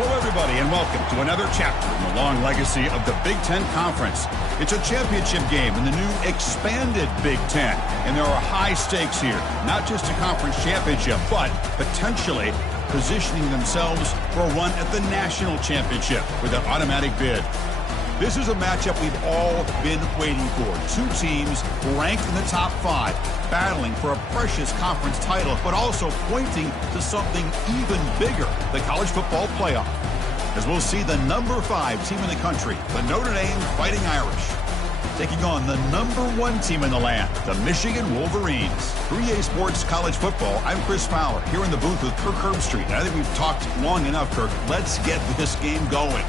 Hello, everybody, and welcome to another chapter in the long legacy of the Big Ten Conference. It's a championship game in the new expanded Big Ten, and there are high stakes here, not just a conference championship, but potentially positioning themselves for a run at the national championship with an automatic bid. This is a matchup we've all been waiting for. Two teams ranked in the top 5, battling for a precious conference title, but also pointing to something even bigger, the college football playoff. As we'll see the number 5 team in the country, the Notre Dame Fighting Irish, taking on the number 1 team in the land, the Michigan Wolverines. For EA Sports College Football, I'm Chris Fowler, here in the booth with Kirk Herbstreit. And I think we've talked long enough, Kirk. Let's get this game going.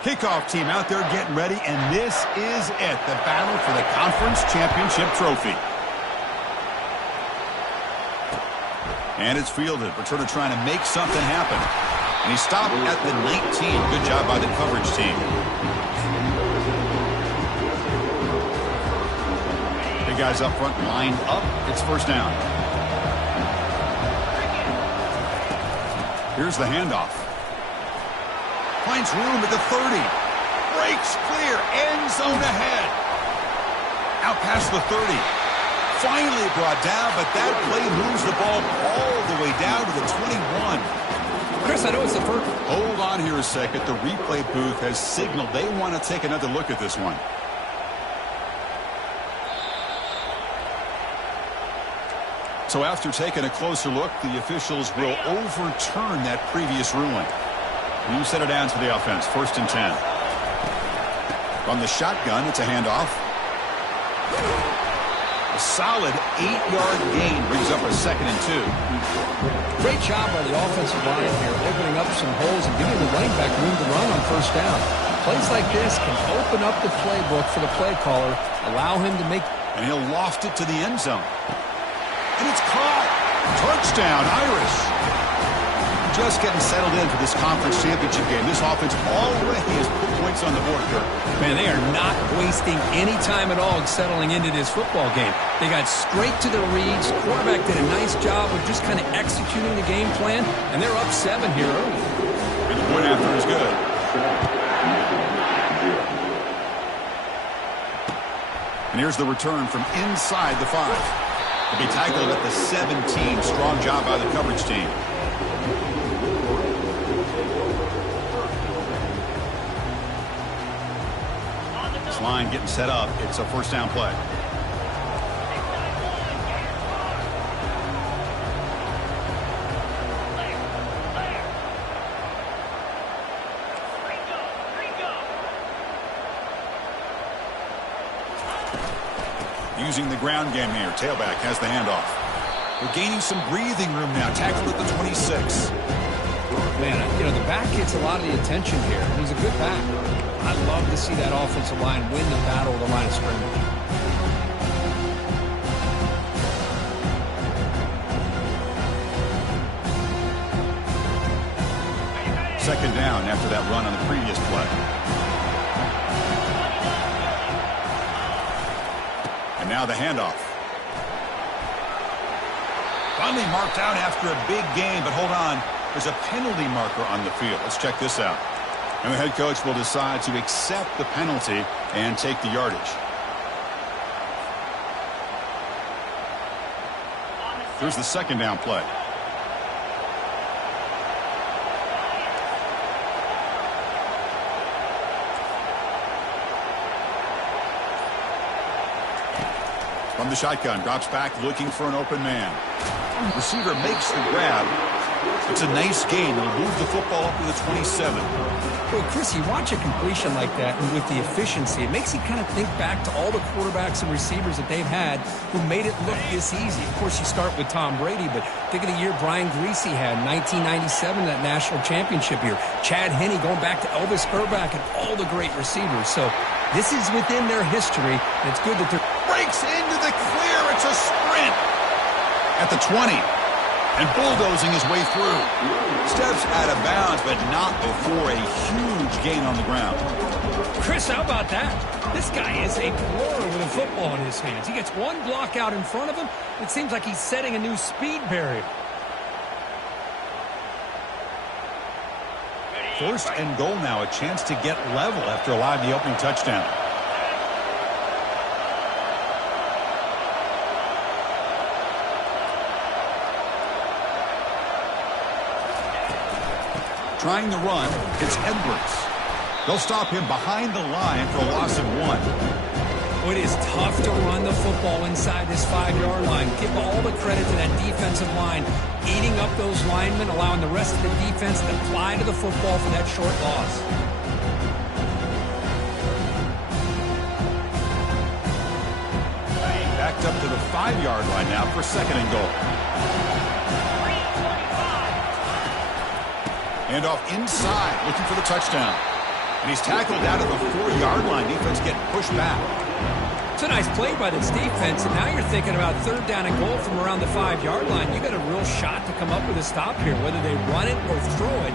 Kickoff team out there getting ready, and this is it, the battle for the conference championship trophy. And it's fielded. Notre trying to make something happen. And he stopped at the 19. Good job by the coverage team. Big guys up front lined up. It's first down. Here's the handoff. Finds room at the 30. Breaks clear. End zone ahead. Out past the 30. Finally brought down, but that play moves the ball all the way down to the 21. Chris, I know it's the first. Hold on here a second. The replay booth has signaled they want to take another look at this one. So after taking a closer look, the officials will overturn that previous ruling. New set of downs for the offense. First and 10. From the shotgun, it's a handoff. A solid 8-yard gain brings up a second and 2. Great job by the offensive line here, opening up some holes and giving the running back room to run on first down. Plays like this can open up the playbook for the play caller, allow him to make. And he'll loft it to the end zone. And it's caught. Touchdown, Irish. Just getting settled in for this conference championship game. This offense already has put points on the board, Kirk. Man, they are not wasting any time at all settling into this football game. They got straight to the reads. Quarterback did a nice job of just kind of executing the game plan, and they're up 7 here early. And the point after is good. And here's the return from inside the 5. To be tackled at the 17. Strong job by the coverage team. Line getting set up. It's a first down play. Using the ground game here. Tailback has the handoff. We're gaining some breathing room now. Tackled at the 26. Man, you know, the back gets a lot of the attention here. He's a good back. I'd love to see that offensive line win the battle of the line of scrimmage. Second down after that run on the previous play. And now the handoff. Finally marked out after a big gain, but hold on. There's a penalty marker on the field. Let's check this out. And the head coach will decide to accept the penalty and take the yardage. Here's the second down play. From the shotgun, drops back looking for an open man. Receiver makes the grab. It's a nice gain. It'll move the football up to the 27. Well, Chris, you watch a completion like that, and with the efficiency, it makes you kind of think back to all the quarterbacks and receivers that they've had who made it look this easy. Of course, you start with Tom Brady, but think of the year Brian Griese had, 1997, that national championship year. Chad Henne going back to Elvis Grbac and all the great receivers. So this is within their history, and it's good that they're... Breaks into the clear. It's a sprint. At the 20. And bulldozing his way through. Steps out of bounds, but not before a huge gain on the ground. Chris, how about that? This guy is a blur with a football in his hands. He gets one block out in front of him. It seems like he's setting a new speed barrier. First and goal now, a chance to get level after allowing the opening touchdown. Trying the run, it's Edwards. They'll stop him behind the line for a loss of 1. It is tough to run the football inside this 5-yard line. Give all the credit to that defensive line, eating up those linemen, allowing the rest of the defense to fly to the football for that short loss. Backed up to the 5-yard line now for second and goal. And off inside, looking for the touchdown. And he's tackled out of the 4-yard line. Defense getting pushed back. It's a nice play by this defense, and now you're thinking about third down and goal from around the 5-yard line. You got a real shot to come up with a stop here, whether they run it or throw it.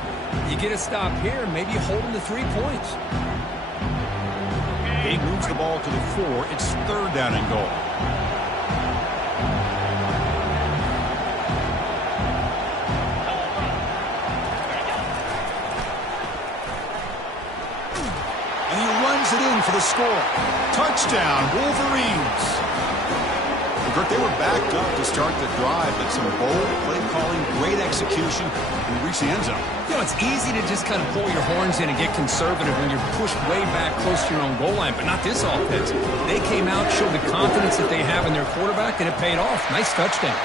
You get a stop here, maybe you hold them to 3 points. He moves the ball to the 4. It's third down and goal. It in for the score. Touchdown, Wolverines. They were backed up to start the drive, but some bold play calling, great execution, and reach the end zone. You know, it's easy to just kind of pull your horns in and get conservative when you're pushed way back close to your own goal line, but not this offense. They came out, showed the confidence that they have in their quarterback, and it paid off. Nice touchdown.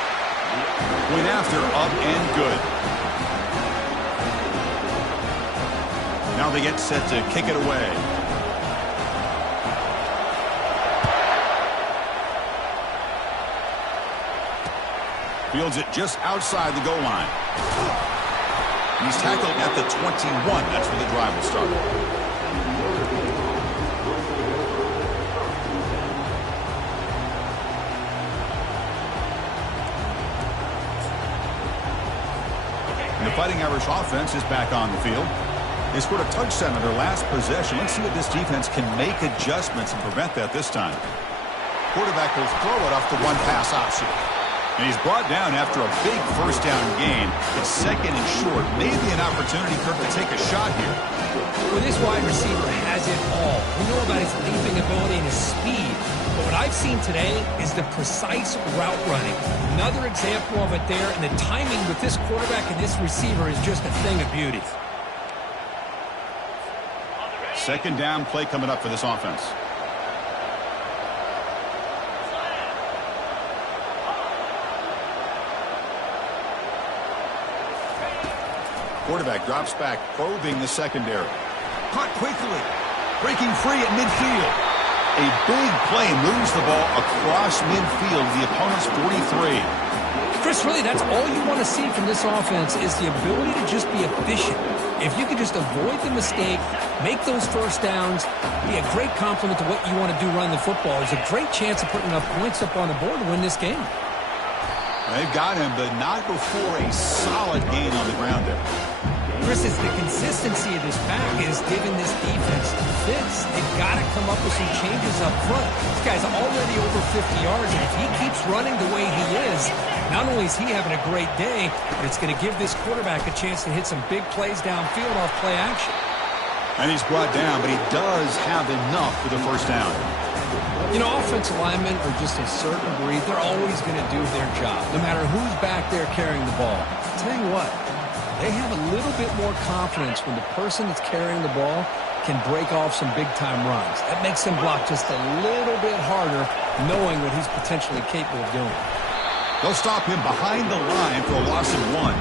Went after, up and good. Now they get set to kick it away. Fields it just outside the goal line. He's tackled at the 21. That's where the drive will start. And the Fighting Irish offense is back on the field. They scored a touchdown in their last possession. Let's see if this defense can make adjustments and prevent that this time. Quarterback will throw it off the one pass option. And he's brought down after a big first down gain. It's second and short. Maybe an opportunity for him to take a shot here. Well, this wide receiver has it all. We know about his leaping ability and his speed. But what I've seen today is the precise route running. Another example of it there. And the timing with this quarterback and this receiver is just a thing of beauty. Second down play coming up for this offense. Quarterback drops back, probing the secondary. Caught quickly, breaking free at midfield. A big play moves the ball across midfield, the opponent's 43. Chris, really, that's all you want to see from this offense is the ability to just be efficient. If you can just avoid the mistake, make those first downs, be a great compliment to what you want to do running the football. There's a great chance of putting enough points up on the board to win this game. They've got him, but not before a solid gain on the ground there. Chris, it's the consistency of this pack is giving this defense fits. They've got to come up with some changes up front. This guy's already over 50 yards, and if he keeps running the way he is, not only is he having a great day, but it's going to give this quarterback a chance to hit some big plays downfield off play action. And he's brought down, but he does have enough for the first down. You know, offensive linemen are just a certain breed. They're always going to do their job, no matter who's back there carrying the ball. I'll tell you what, they have a little bit more confidence when the person that's carrying the ball can break off some big-time runs. That makes him block just a little bit harder, knowing what he's potentially capable of doing. They'll stop him behind the line for a loss of 1.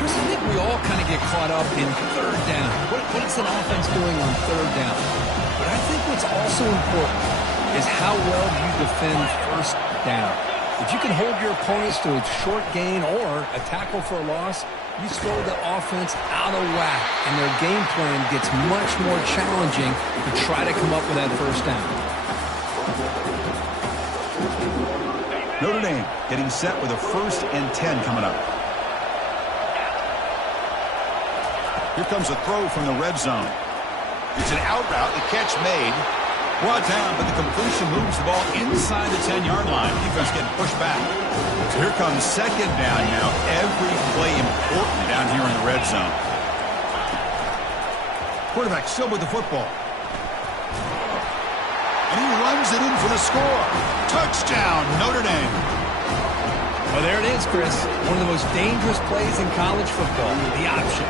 Chris, I think we all kind of get caught up in third down. What's an offense doing on third down? But I think what's also important is how well you defend first down. If you can hold your opponents to a short gain or a tackle for a loss, you throw the offense out of whack, and their game plan gets much more challenging to try to come up with that first down. Notre Dame getting set with a 1st and 10 coming up. Here comes a throw from the red zone. It's an out route. The catch made. Brought down, but the completion moves the ball inside the 10-yard line. Defense getting pushed back. So here comes second down now. Every play important down here in the red zone. Quarterback still with the football. And he runs it in for the score. Touchdown, Notre Dame. Well, there it is, Chris. One of the most dangerous plays in college football, the option.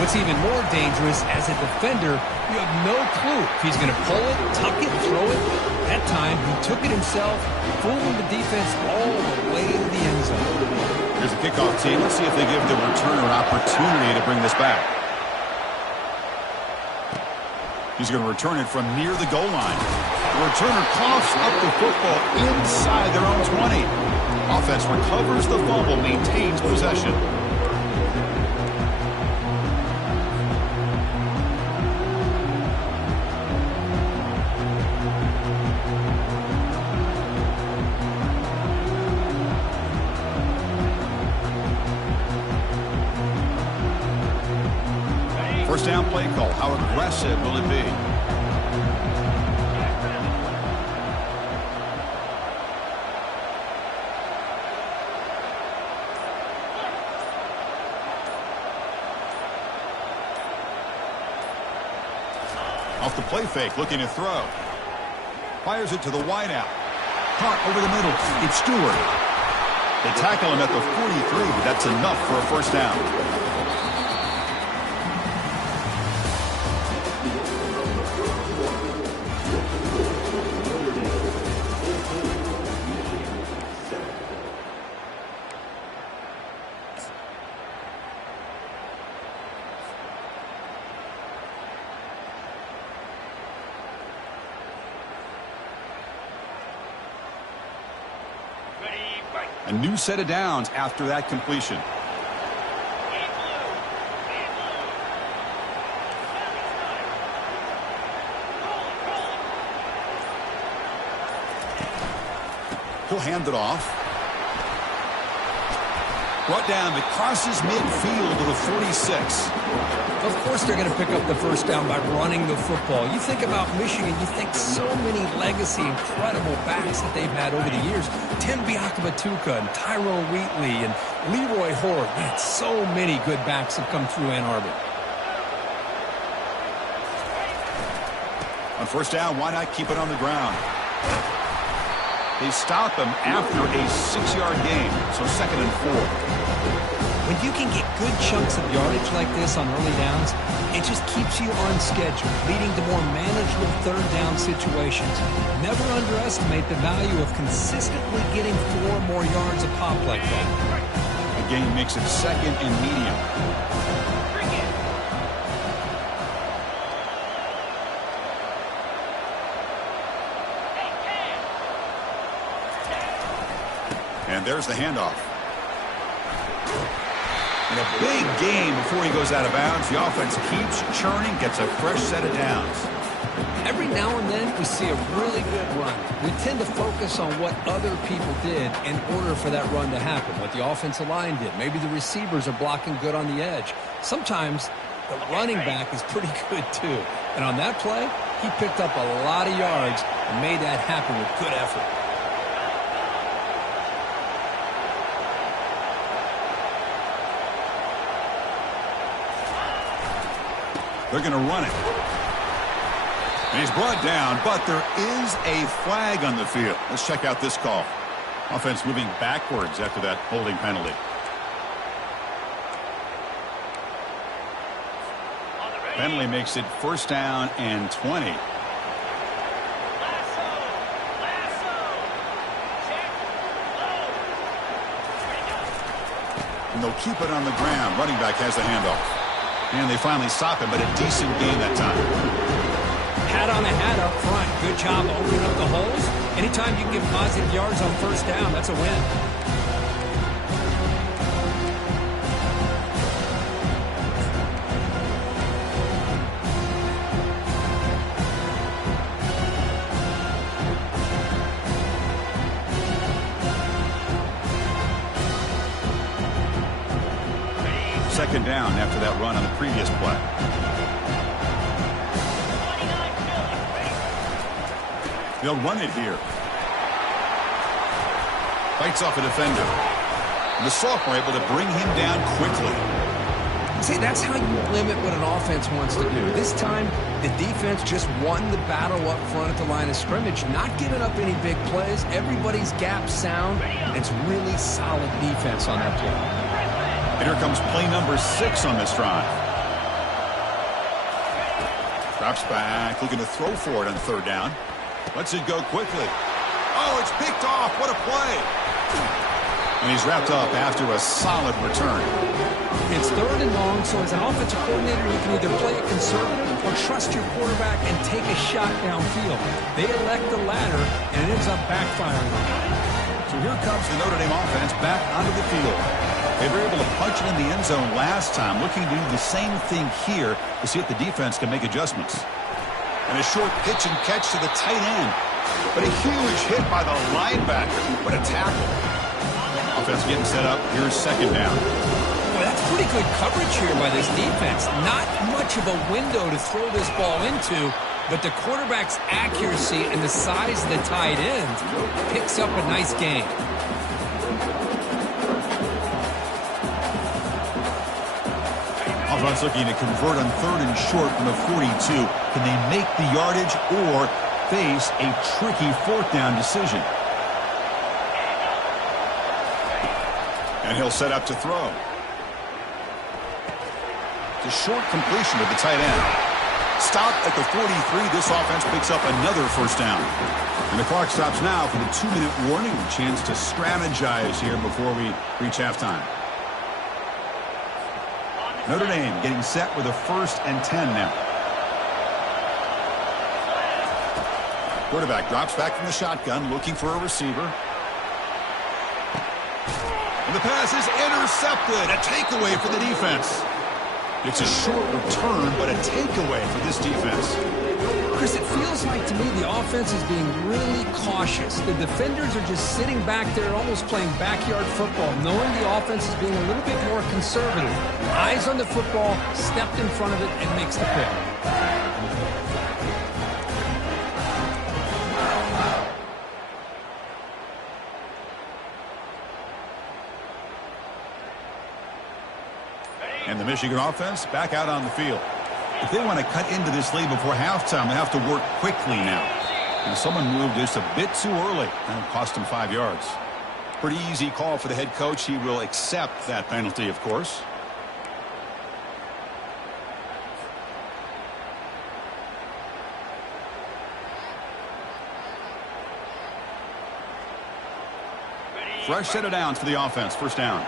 What's even more dangerous, as a defender, you have no clue if he's going to pull it, tuck it, throw it. That time, he took it himself, fooling the defense all the way to the end zone. Here's a kickoff team. Let's see if they give the returner an opportunity to bring this back. He's going to return it from near the goal line. The returner coughs up the football inside their own 20. Offense recovers the fumble, maintains possession. First down play call. How aggressive will it be? Off the play fake, looking to throw. Fires it to the wideout. Caught over the middle. It's Stewart. They tackle him at the 43, but that's enough for a first down. A new set of downs after that completion. He'll hand it off. Brought down, but crosses midfield to the 46. Of course they're going to pick up the first down by running the football. You think about Michigan, you think so many legacy, incredible backs that they've had over the years. Tim Biakabatuka and Tyrone Wheatley and Leroy Horde. Man, so many good backs have come through Ann Arbor. On first down, why not keep it on the ground? They stop him after a 6-yard gain, so 2nd and 4. When you can get good chunks of yardage like this on early downs, it just keeps you on schedule, leading to more manageable third down situations. Never underestimate the value of consistently getting 4 more yards a pop like that. The gain makes it 2nd and medium. And there's the handoff. And a big gain before he goes out of bounds. The offense keeps churning, gets a fresh set of downs. Every now and then we see a really good run. We tend to focus on what other people did in order for that run to happen, what the offensive line did. Maybe the receivers are blocking good on the edge. Sometimes the running back is pretty good too. And on that play, he picked up a lot of yards and made that happen with good effort. They're going to run it. And he's brought down, but there is a flag on the field. Let's check out this call. Offense moving backwards after that holding penalty. Penalty makes it first down and 20. And they'll keep it on the ground. Running back has the handoff. And they finally stop him, but a decent gain that time. Hat on a hat up front. Good job opening up the holes. Anytime you can get positive yards on first down, that's a win. second down after that run on the previous play. They'll run it here. Fights off a defender. And the sophomore able to bring him down quickly. See, that's how you limit what an offense wants to do. This time, the defense just won the battle up front at the line of scrimmage, not giving up any big plays. Everybody's gap sound. It's really solid defense on that play. And here comes play number 6 on this drive. Drops back, looking to throw for it on third down. Lets it go quickly. Oh, it's picked off. What a play. And he's wrapped up after a solid return. It's third and long, so as an offensive coordinator, you can either play it conservative or trust your quarterback and take a shot downfield. They elect the latter, and it ends up backfiring on them. So here comes the Notre Dame offense back onto the field. They were able to punch it in the end zone last time, looking to do the same thing here to see if the defense can make adjustments. And a short pitch and catch to the tight end. But a huge hit by the linebacker. What a tackle. Offense getting set up. Here's second down. Boy, that's pretty good coverage here by this defense. Not much of a window to throw this ball into, but the quarterback's accuracy and the size of the tight end picks up a nice gain. Offense looking to convert on third and short from the 42. Can they make the yardage or face a tricky fourth down decision? And he'll set up to throw. The short completion of the tight end. Stopped at the 43. This offense picks up another first down. And the clock stops now for the 2-minute warning. A chance to strategize here before we reach halftime. Notre Dame getting set with a 1st and 10 now. Quarterback drops back from the shotgun, looking for a receiver. And the pass is intercepted. A takeaway for the defense. It's a short return, but a takeaway for this defense. Chris, it feels like to me the offense is being really cautious. The defenders are just sitting back there almost playing backyard football, knowing the offense is being a little bit more conservative. Eyes on the football, stepped in front of it, and makes the pick. And the Michigan offense back out on the field. If they want to cut into this lead before halftime, they have to work quickly now. And someone moved just a bit too early, and it cost him 5 yards. Pretty easy call for the head coach. He will accept that penalty, of course. Fresh set of downs for the offense. First down.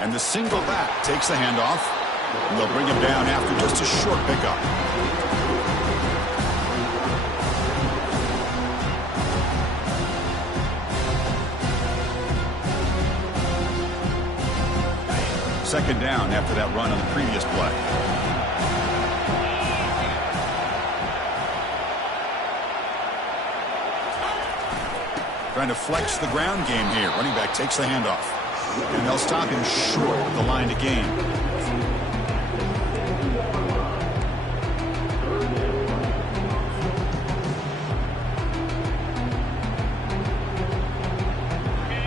And the single back takes the handoff. And they'll bring him down after just a short pickup. Second down after that run on the previous play. Trying to flex the ground game here. Running back takes the handoff. And they'll stop him short of the line to gain.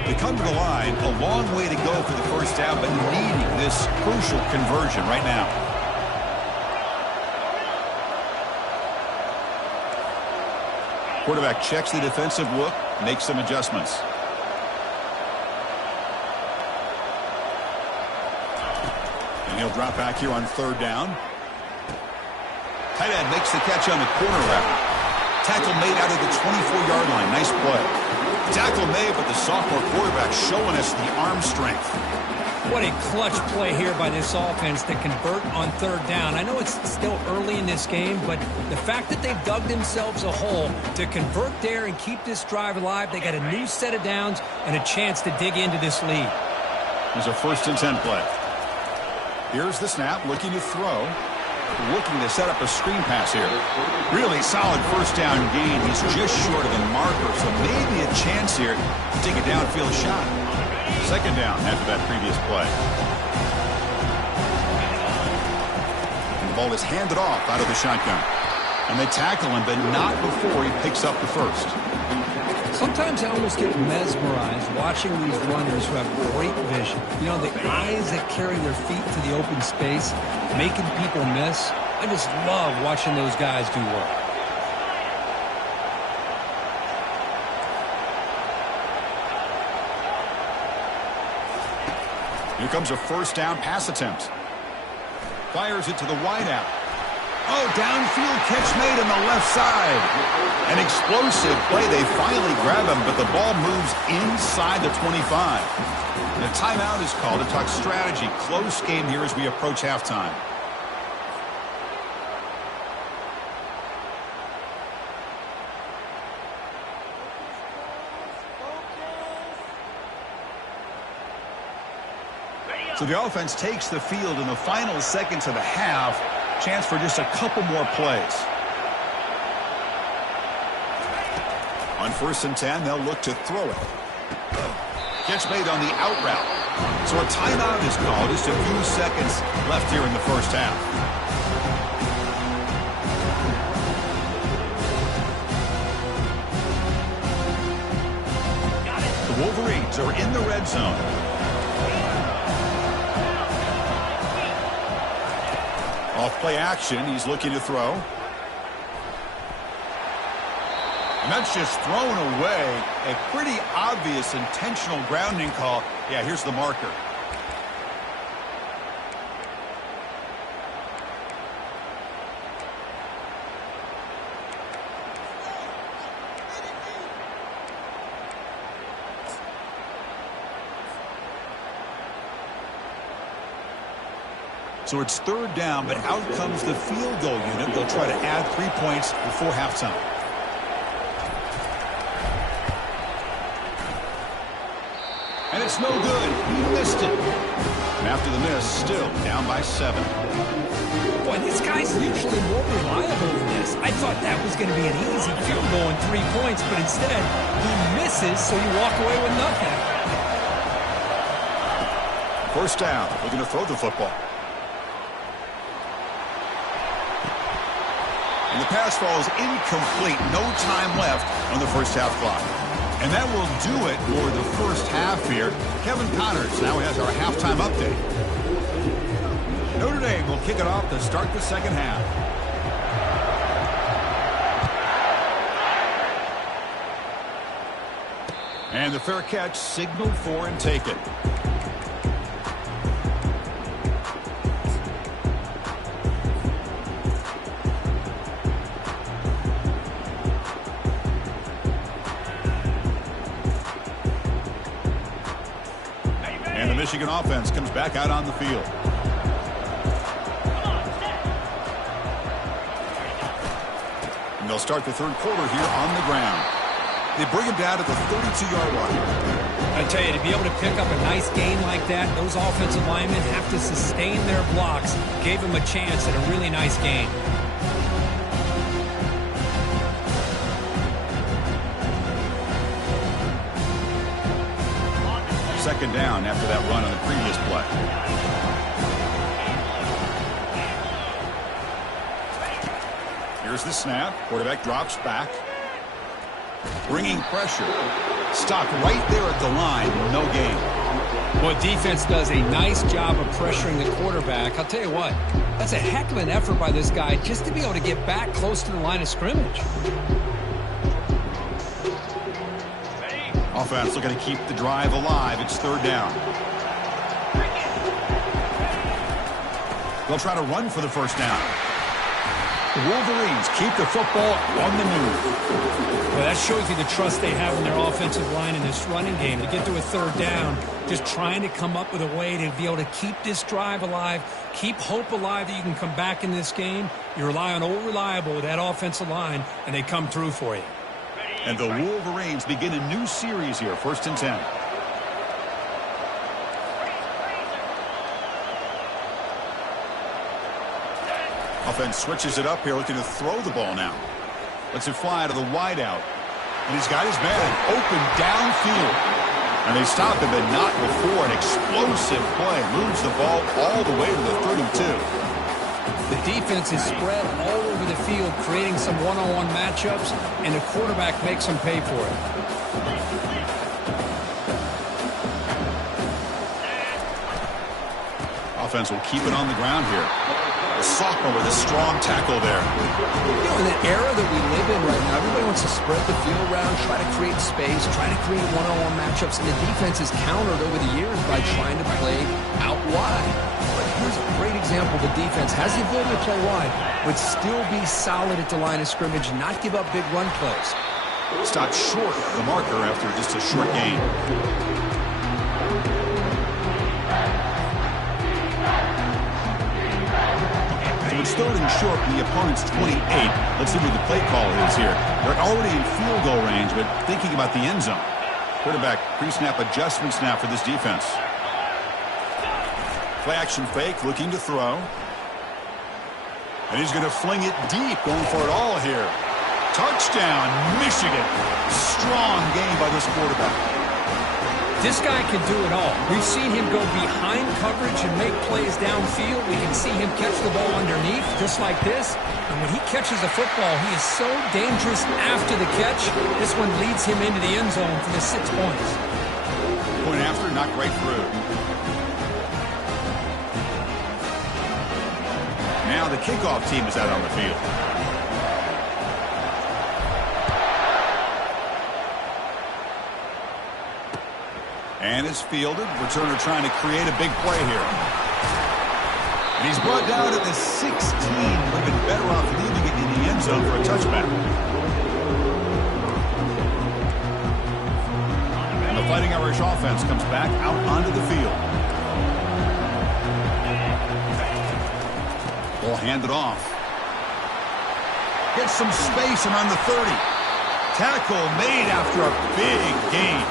They come to the line, a long way to go for the first down, but needing this crucial conversion right now. Quarterback checks the defensive look, makes some adjustments. And he'll drop back here on third down. Tight end makes the catch on the corner route. Tackle made out of the 24-yard line. Nice play. Tackle made, but the sophomore quarterback showing us the arm strength. What a clutch play here by this offense to convert on third down. I know it's still early in this game, but the fact that they've dug themselves a hole to convert there and keep this drive alive, they got a new set of downs and a chance to dig into this lead. There's a 1st and 10 play. Here's the snap, looking to throw. looking to set up a screen pass here. Really solid first down gain. He's just short of the marker, so maybe a chance here to take a downfield shot. Second down after that previous play. And the ball is handed off out of the shotgun. And they tackle him, but not before he picks up the first. Sometimes I almost get mesmerized watching these runners who have great vision. You know, the eyes that carry their feet to the open space, making people miss. I just love watching those guys do work. Here comes a first down pass attempt. Fires it to the wideout. Oh, downfield catch made on the left side. An explosive play. They finally grab him, but the ball moves inside the 25. And a timeout is called to talk strategy. Close game here as we approach halftime. So the offense takes the field in the final seconds of the half. Chance for just a couple more plays. On 1st and 10, they'll look to throw it. Catch made on the out route. So a timeout is called. Just a few seconds left here in the first half. The Wolverines are in the red zone. Off play action, he's looking to throw. And that's just thrown away. A pretty obvious intentional grounding call. Yeah, here's the marker. So it's 3rd down, but out comes the field goal unit. They'll try to add 3 points before halftime. And it's no good. He missed it. And after the miss, still down by 7. Boy, this guy's usually more reliable than this. I thought that was going to be an easy field goal and 3 points, but instead he misses, so you walk away with nothing. First down. Looking to throw the football. And the pass falls incomplete. No time left on the first half clock. And that will do it for the first half here. Kevin Connors now has our halftime update. Notre Dame will kick it off to start the second half. And the fair catch signaled for and taken. Michigan offense comes back out on the field. And they'll start the 3rd quarter here on the ground. They bring him down to the 32-yard line. I tell you, to be able to pick up a nice gain like that, those offensive linemen have to sustain their blocks. Gave him a chance at a really nice gain. Second down after that run on the previous play. Here's the snap. Quarterback drops back. Bringing pressure. Stopped right there at the line. No gain. Well, defense does a nice job of pressuring the quarterback. I'll tell you what, that's a heck of an effort by this guy just to be able to get back close to the line of scrimmage. Offense looking to keep the drive alive. It's 3rd down. They'll try to run for the first down. The Wolverines keep the football on the move. Well, that shows you the trust they have in their offensive line in this running game. To get to a 3rd down, just trying to come up with a way to be able to keep this drive alive, keep hope alive that you can come back in this game. You rely on old reliable with that offensive line, and they come through for you. And the Wolverines begin a new series here, 1st and 10. Offense switches it up here, looking to throw the ball now. Lets it fly to the wideout. And he's got his man open downfield. And they stop him, but not before an explosive play. Moves the ball all the way to the 32. The defense is spread all over the field, creating some one-on-one matchups, and the quarterback makes them pay for it. Offense will keep it on the ground here. The sophomore with a strong tackle there. You know, in the era that we live in right now, everybody wants to spread the field around, try to create space, try to create one-on-one matchups, and the defense is countered over the years by trying to play out wide. But here's a great example. The defense has the ability to play wide, but still be solid at the line of scrimmage, not give up big run plays. Stopped short of the marker after just a short gain. It's 3rd and short from the opponent's 28. Let's see what the play call is here. They're already in field goal range, but thinking about the end zone. Quarterback pre-snap adjustments now for this defense. Play action fake, looking to throw. And he's going to fling it deep, going for it all here. Touchdown, Michigan. Strong game by this quarterback. This guy can do it all. We've seen him go behind coverage and make plays downfield. We can see him catch the ball underneath, just like this. And when he catches the football, he is so dangerous after the catch. This one leads him into the end zone for the 6 points. Point after, not great through. Now the kickoff team is out on the field. And it's fielded. Returner trying to create a big play here. And he's brought down at the 16. Would have been better off leaving it in the end zone for a touchback. And the Fighting Irish offense comes back out onto the field. Ball handed off. Gets some space around the 30. Tackle made after a big gain.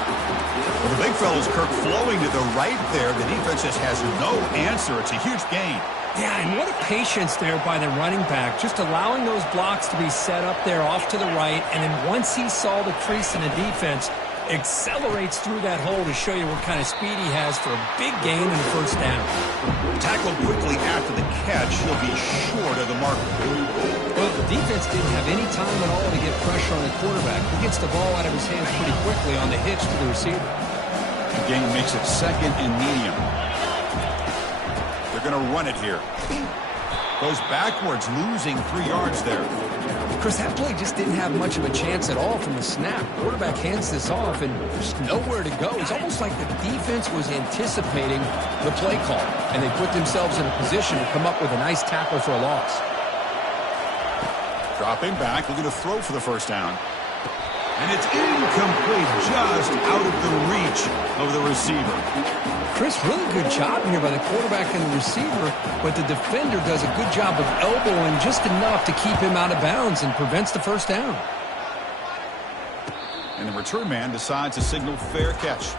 Well, the big fella's Kirk flowing to the right there. The defense just has no answer. It's a huge gain. Yeah, and what a patience there by the running back, just allowing those blocks to be set up there off to the right, and then once he saw the crease in the defense, accelerates through that hole to show you what kind of speed he has for a big gain in the first down. Tackled quickly after the catch. He'll be short of the mark. Well, the defense didn't have any time at all to get pressure on the quarterback. He gets the ball out of his hands pretty quickly on the hitch to the receiver. The game makes it 2nd and medium. They're going to run it here. Goes backwards, losing 3 yards there. Chris, that play just didn't have much of a chance at all from the snap. Quarterback hands this off, and there's nowhere to go. It's almost like the defense was anticipating the play call, and they put themselves in a position to come up with a nice tackle for a loss. Dropping back, looking to throw for the first down. And it's incomplete, just out of the reach of the receiver. Chris, really good job here by the quarterback and the receiver, but the defender does a good job of elbowing just enough to keep him out of bounds and prevents the first down. And the return man decides to signal fair catch.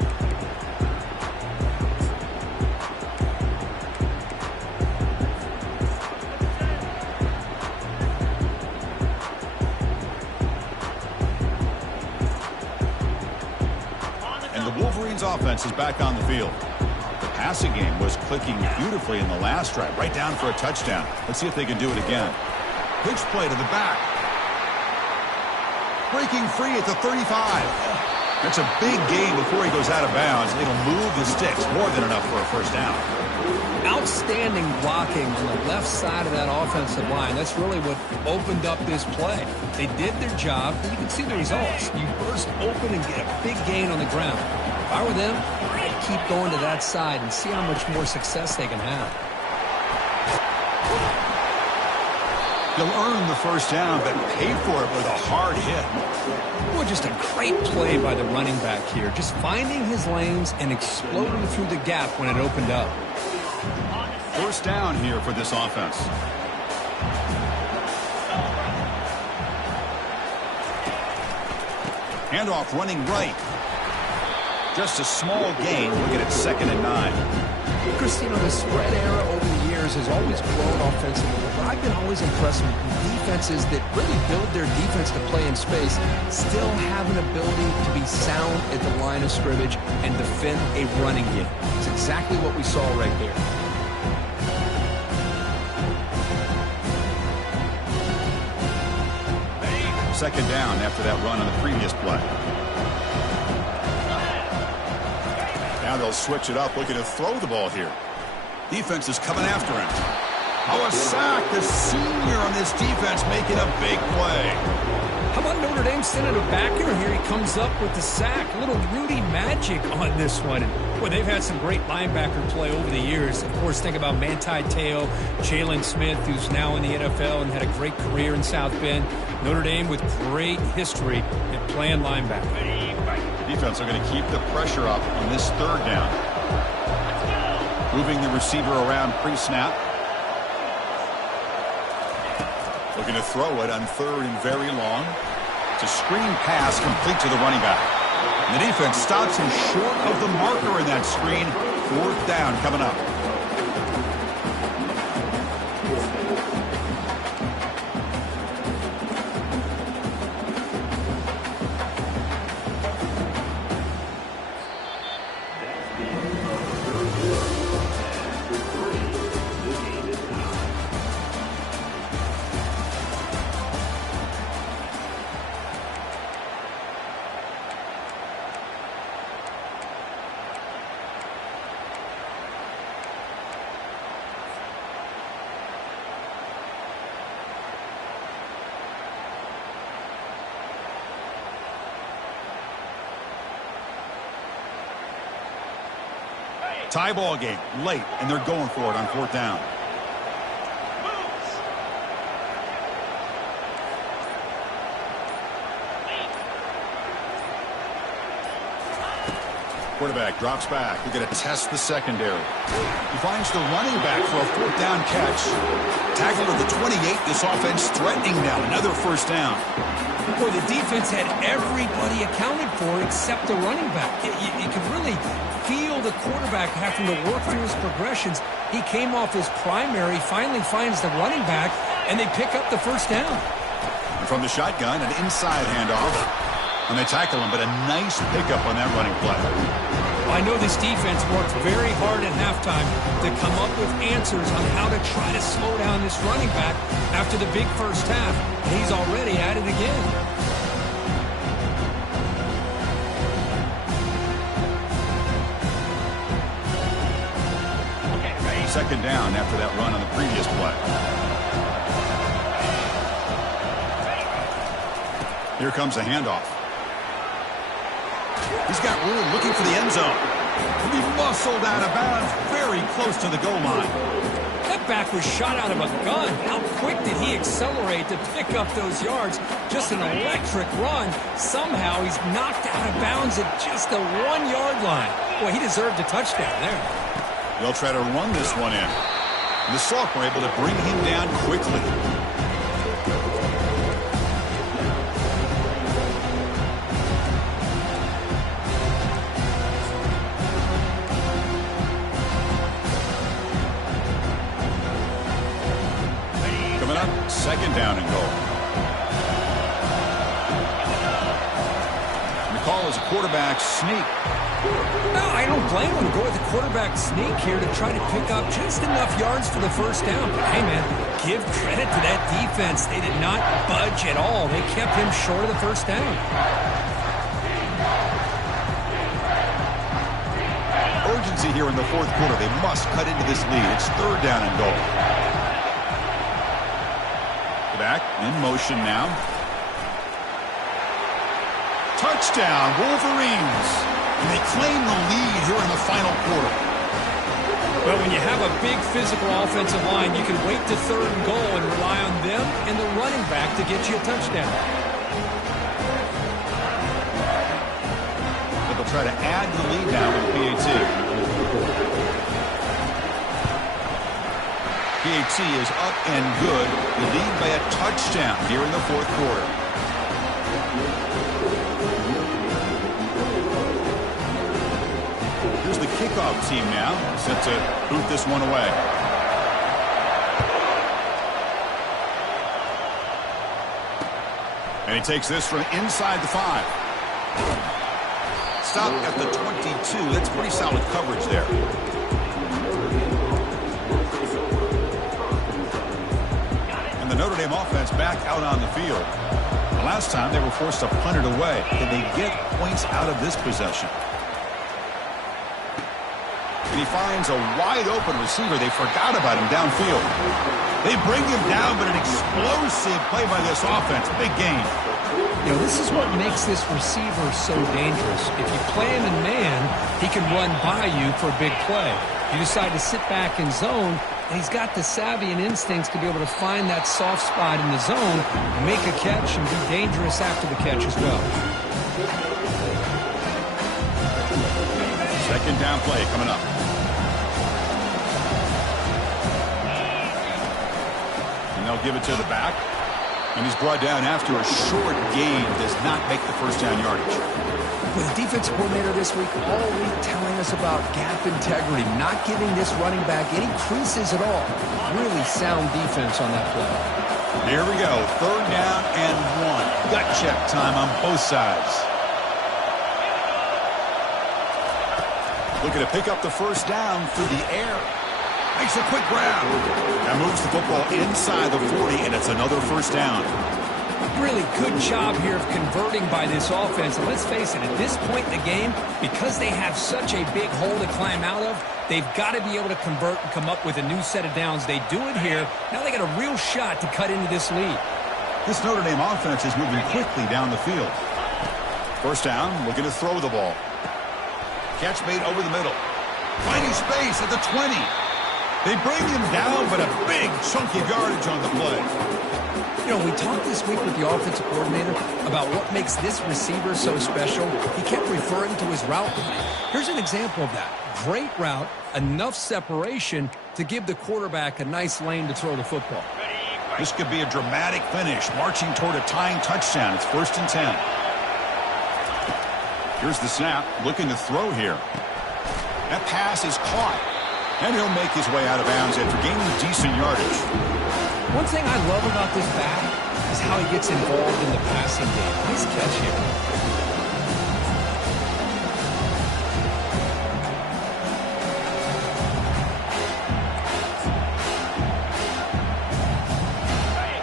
Offense is back on the field. The passing game was clicking beautifully in the last drive, right down for a touchdown. Let's see if they can do it again. Pitch play to the back. Breaking free at the 35. That's a big gain before he goes out of bounds. It'll move the sticks, more than enough for a first down. Outstanding blocking on the left side of that offensive line. That's really what opened up this play. They did their job, and you can see the results. You burst open and get a big gain on the ground. If I were them, I'd keep going to that side and see how much more success they can have. He'll earn the first down, but pay for it with a hard hit. Well, just a great play by the running back here. Just finding his lanes and exploding through the gap when it opened up. First down here for this offense. Handoff running right. Just a small gain. Looking at 2nd and 9. Chris, you know, the spread era over the years years has always grown offensively, but I've been always impressed with defenses that really build their defense to play in space, still have an ability to be sound at the line of scrimmage and defend a running game. It's exactly what we saw right there. Second down after that run on the previous play. Now they'll switch it up, looking to throw the ball here. Defense is coming after him. Oh, a sack. The senior on this defense making a big play. How about Notre Dame sending a backer here? He comes up with the sack. A little Rudy magic on this one. And, boy, they've had some great linebacker play over the years. Of course, think about Manti Te'o, Jalen Smith, who's now in the NFL and had a great career in South Bend. Notre Dame with great history at playing linebacker. Defense are going to keep the pressure up on this third down. Moving the receiver around pre-snap. Looking to throw it on third and very long. It's a screen pass complete to the running back. And the defense stops him short of the marker in that screen. Fourth down coming up. Tie ball game late, and they're going for it on fourth down. Quarterback drops back. We're going to test the secondary. He finds the running back for a fourth down catch. Tackle to the 28. This offense threatening now. Another first down. Boy, the defense had everybody accounted for except the running back. You could really feel the quarterback having to work through his progressions. He came off his primary, finally finds the running back, and they pick up the first down. And from the shotgun, an inside handoff. And they tackle him, but a nice pickup on that running play. I know this defense worked very hard at halftime to come up with answers on how to try to slow down this running back after the big first half. And he's already at it again. Second down after that run on the previous play. Here comes a handoff. He's got room looking for the end zone. He'll be muscled out of bounds very close to the goal line. That back was shot out of a gun. How quick did he accelerate to pick up those yards? Just an electric run. Somehow he's knocked out of bounds at just the 1 yard line. Boy, he deserved a touchdown there. They'll try to run this one in. And the sophomore able to bring him down quickly. Coming up, second down and goal. And the call is a quarterback sneak. No, I don't blame him to go with the quarterback sneak here to try to pick up just enough yards for the first down. But hey, man, give credit to that defense. They did not budge at all. They kept him short of the first down. Urgency here in the fourth quarter. They must cut into this lead. It's third down and goal. Back in motion now. Touchdown, Wolverines. And they claim the lead here in the final quarter. Well, when you have a big physical offensive line, you can wait to third and goal and rely on them and the running back to get you a touchdown. But they'll try to add to the lead now with PAT. PAT is up and good. The lead by a touchdown here in the fourth quarter. Here's the kickoff team now, set to boot this one away. And he takes this from inside the 5. Stop at the 22. That's pretty solid coverage there. And the Notre Dame offense back out on the field. The last time they were forced to punt it away. Can they get points out of this possession? And he finds a wide open receiver. They forgot about him downfield. They bring him down, but an explosive play by this offense. Big gain. You know, this is what makes this receiver so dangerous. If you play him in man, he can run by you for a big play. You decide to sit back in zone, and he's got the savvy and instincts to be able to find that soft spot in the zone, make a catch, and be dangerous after the catch as well. Second down play coming up. And they'll give it to the back. And he's brought down after a short gain. Does not make the first down yardage. With the defense coordinator this week all week telling us about gap integrity, not giving this running back any creases at all. Really sound defense on that play. Here we go. Third down and 1. Gut check time on both sides. Looking to pick up the first down through the air. Makes a quick grab. That moves the football inside the 40, and it's another first down. Really good job here of converting by this offense. And let's face it, at this point in the game, because they have such a big hole to climb out of, they've got to be able to convert and come up with a new set of downs. They do it here. Now they got a real shot to cut into this lead. This Notre Dame offense is moving quickly down the field. First down, looking to throw the ball. Catch made over the middle. Finding space at the 20. They bring him down, but a big chunk of yardage on the play. You know, we talked this week with the offensive coordinator about what makes this receiver so special. He kept referring to his route running. Here's an example of that. Great route, enough separation to give the quarterback a nice lane to throw the football. This could be a dramatic finish, marching toward a tying touchdown. It's 1st and 10. Here's the snap, looking to throw here. That pass is caught. And he'll make his way out of bounds after gaining decent yardage. One thing I love about this back is how he gets involved in the passing game. Nice catch here.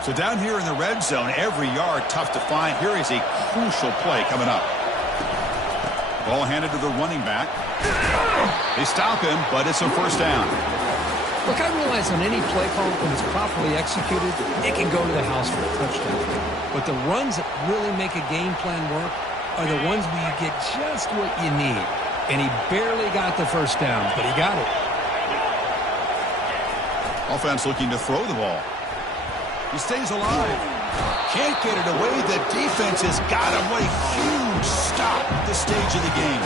So down here in the red zone, every yard tough to find. Here is a crucial play coming up. Ball handed to the running back. They stop him, but it's a first down. Look, I realize on any play call, when it's properly executed, it can go to the house for a touchdown. But the runs that really make a game plan work are the ones where you get just what you need. And he barely got the first down, but he got it. Offense looking to throw the ball. He stays alive. Can't get it away. The defense has got him. What a huge stop at this stage of the game.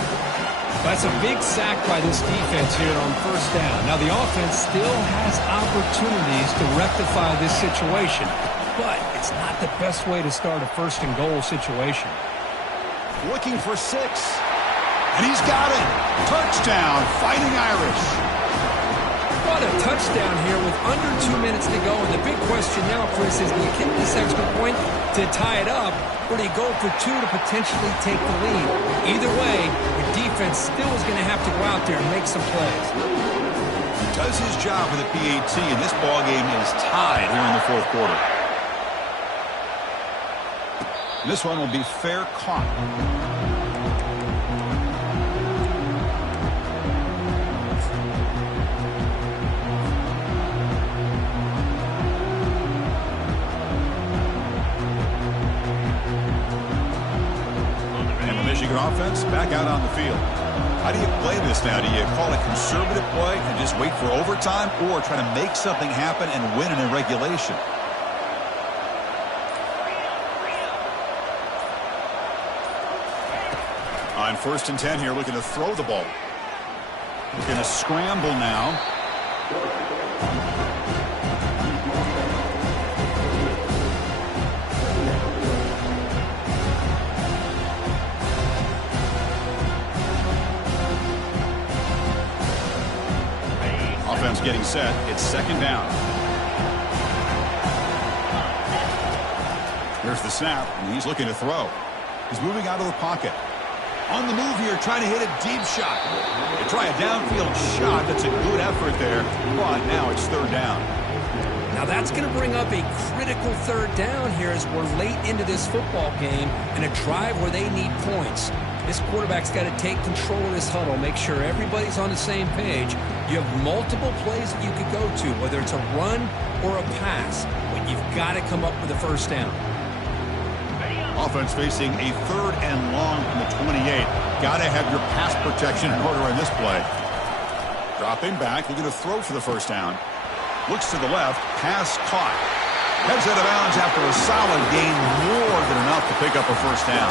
That's a big sack by this defense here on first down. Now, the offense still has opportunities to rectify this situation, but it's not the best way to start a first-and-goal situation. Looking for 6. And he's got it. Touchdown, Fighting Irish. What a touchdown here with under 2 minutes to go. And the big question now, Chris, is do you kick this extra point to tie it up, or do you go for 2 to potentially take the lead? Either way, the defense still is going to have to go out there and make some plays. He does his job with the PAT, and this ballgame is tied here in the 4th quarter. And this one will be fair caught. Michigan offense back out on the field. How do you play this now? Do you call a conservative play and just wait for overtime, or try to make something happen and win it in regulation? On 1st and 10 here, looking to throw the ball. Looking to scramble now. Offense getting set. It's 2nd down. Here's the snap, and he's looking to throw. He's moving out of the pocket. On the move here, trying to hit a deep shot. They try a downfield shot. That's a good effort there, but now it's third down. Now that's going to bring up a critical third down here as we're late into this football game and a drive where they need points. This quarterback's got to take control of this huddle, make sure everybody's on the same page. You have multiple plays that you could go to, whether it's a run or a pass, but you've got to come up with a first down. Offense facing a third and long from the 28. Got to have your pass protection in order in this play. Dropping back, looking to throw for the first down. Looks to the left, pass caught. Heads out of bounds after a solid gain, more than enough to pick up a first down.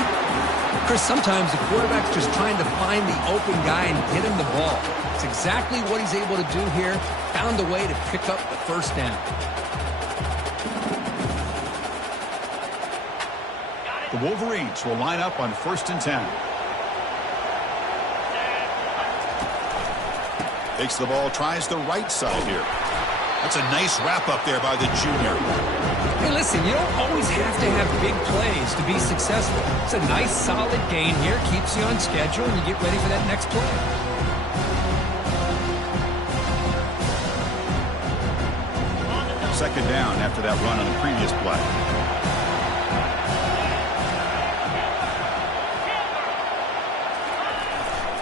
Chris, sometimes the quarterback's just trying to find the open guy and get him the ball. It's exactly what he's able to do here. Found a way to pick up the first down. The Wolverines will line up on 1st and 10. Takes the ball, tries the right side here. That's a nice wrap up there by the junior. Hey, listen, you don't always have to have big plays to be successful. It's a nice, solid gain here. Keeps you on schedule, and you get ready for that next play. Second down after that run on the previous play.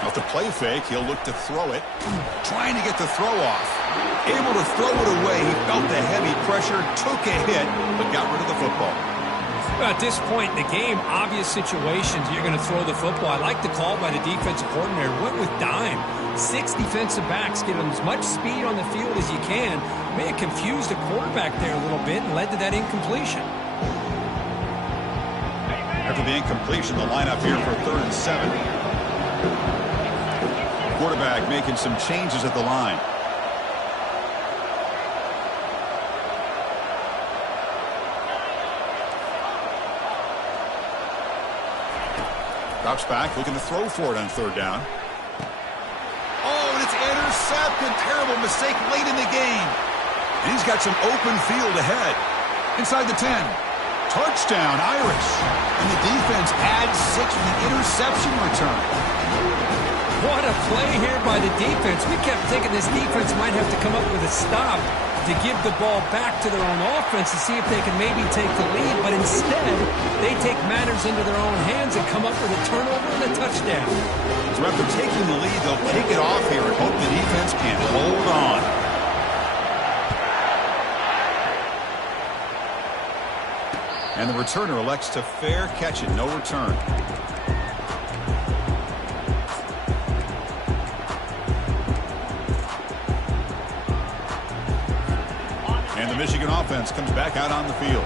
Off the play fake, he'll look to throw it. Trying to get the throw off. Able to throw it away. He felt the heavy pressure, took a hit, but got rid of the football. At this point in the game, obvious situations, you're going to throw the football. I like the call by the defensive coordinator. Went with dime. 6 defensive backs, give them as much speed on the field as you can. May have confused the quarterback there a little bit and led to that incompletion. After the incompletion, the lineup here for 3rd and 7. Quarterback making some changes at the line. Drops back, looking to throw for it on 3rd down. Oh, and it's intercepted. Terrible mistake late in the game. And he's got some open field ahead. Inside the 10. Touchdown, Irish. And the defense adds 6 with the interception return. What a play here by the defense. We kept thinking this defense might have to come up with a stop to give the ball back to their own offense to see if they can maybe take the lead. But instead, they take matters into their own hands and come up with a turnover and a touchdown. So after taking the lead, they'll take it off here and hope the defense can hold on. And the returner elects to fair catch it, no return. And the Michigan offense comes back out on the field.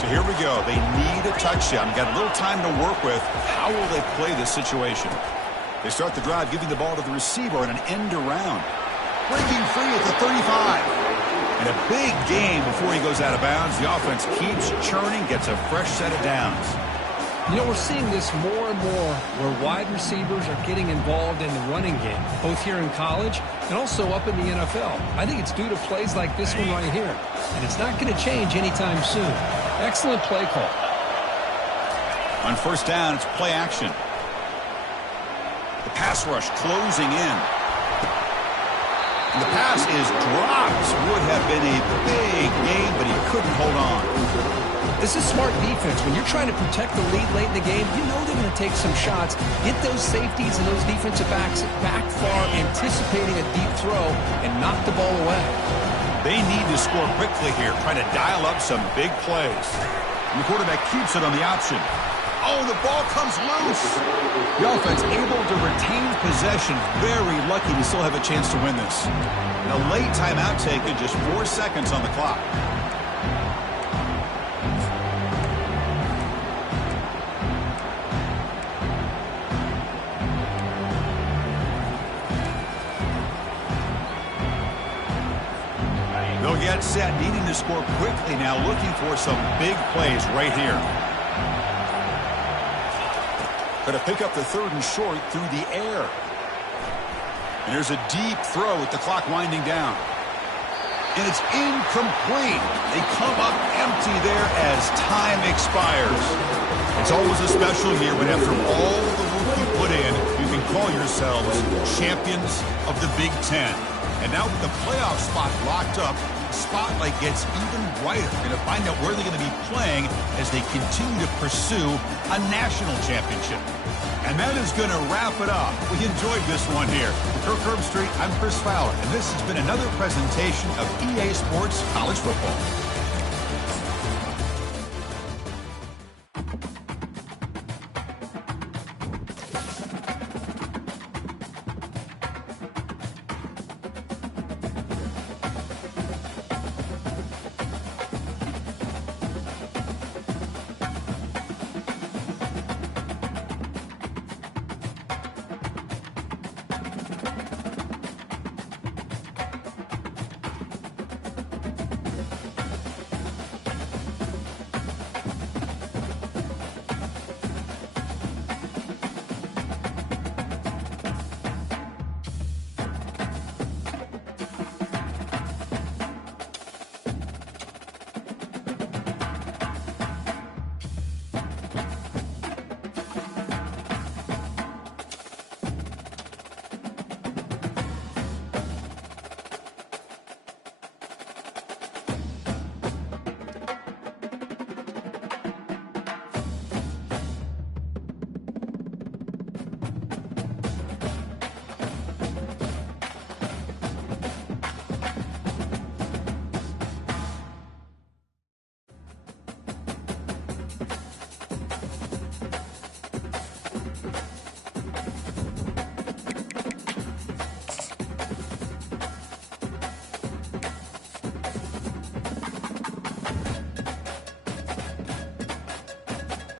So here we go. They need a touchdown. Got a little time to work with. How will they play this situation? They start the drive giving the ball to the receiver on an end around. Breaking free at the 35. And a big game before he goes out of bounds. The offense keeps churning, gets a fresh set of downs. You know, we're seeing this more and more where wide receivers are getting involved in the running game, both here in college and also up in the NFL. I think it's due to plays like this one right here. And it's not going to change anytime soon. Excellent play call. On 1st down, it's play action. The pass rush closing in. And the pass is dropped. Would have been a big game, but he couldn't hold on. This is smart defense. When you're trying to protect the lead late in the game, you know they're going to take some shots, get those safeties and those defensive backs back far, anticipating a deep throw, and knock the ball away. They need to score quickly here, trying to dial up some big plays. And the quarterback keeps it on the option. Oh, the ball comes loose. The offense able to retain possession. Very lucky to still have a chance to win this. And a late timeout taken, just 4 seconds on the clock. They'll get set, needing to score quickly now, looking for some big plays right here. Going to pick up the 3rd and short through the air. And there's a deep throw with the clock winding down. and it's incomplete. They come up empty there as time expires. It's always a special year when after all the work you put in, you can call yourselves champions of the Big Ten. And now with the playoff spot locked up, the spotlight gets even brighter. We're going to find out where they're going to be playing as they continue to pursue a national championship. And that is going to wrap it up. We enjoyed this one here. For Kirk Herbstreit, I'm Chris Fowler, and this has been another presentation of EA Sports College Football.